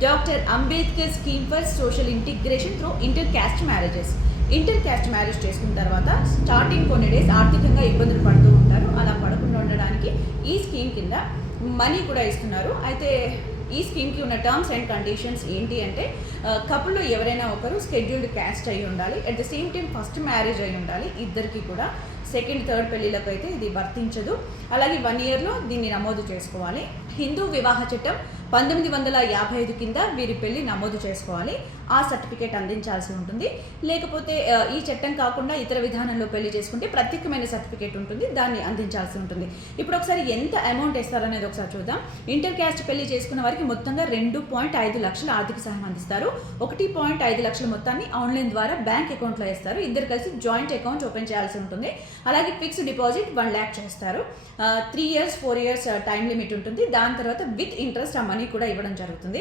Doctor Ambedkar scheme for social integration through inter caste marriages. Inter caste marriage చేసుకున్న తర్వాత starting కొన్ని days ఆర్థికంగా ఇబ్బందులు పడుతూ ఉంటారు. అలా పడకుండా ఉండడానికి ఈ స్కీమ్ కింద మనీ కూడా ఇస్తున్నారు. అయితే ఈ స్కీమ్కి ఉన్న టర్మ్స్ అండ్ కండిషన్స్ ఏంటి అంటే, కపుల్లో ఎవరైనా ఒకరు స్కెడ్యూల్డ్ క్యాస్ట్ అయి ఉండాలి, at the same time first marriage అయి ఉండాలి. ఇద్దరికి కూడా సెకండ్ థర్డ్ పెళ్ళిళ్ళకు అయితే ఇది వర్తించదు. అలాగే 1 ఇయర్లో దీన్ని నమోదు చేసుకోవాలి. హిందూ వివాహ చట్టం 1955 కింద వీరి పెళ్లి నమోదు చేసుకోవాలి. ఆ సర్టిఫికేట్ అందించాల్సి ఉంటుంది. లేకపోతే ఈ చట్టం కాకుండా ఇతర విధానంలో పెళ్లి చేసుకుంటే ప్రత్యేకమైన సర్టిఫికేట్ ఉంటుంది, దాన్ని అందించాల్సి ఉంటుంది. ఇప్పుడు ఒకసారి ఎంత అమౌంట్ ఇస్తారనేది ఒకసారి చూద్దాం. ఇంటర్ క్యాస్ట్ పెళ్లి చేసుకున్న వారికి మొత్తంగా 2.5 లక్షల ఆర్థిక సహాయం అందిస్తారు. 1.5 లక్షల మొత్తాన్ని ఆన్లైన్ ద్వారా బ్యాంక్ అకౌంట్లో వేస్తారు. ఇద్దరు కలిసి జాయింట్ అకౌంట్ ఓపెన్ చేయాల్సి ఉంటుంది. అలాగే ఫిక్స్డ్ డిపాజిట్ 1 lakh చేస్తారు. 3 years 4 years టైం లిమిట్ ఉంటుంది. దాని తర్వాత విత్ ఇంట్రెస్ట్ ఆ మనీ కూడా ఇవ్వడం జరుగుతుంది.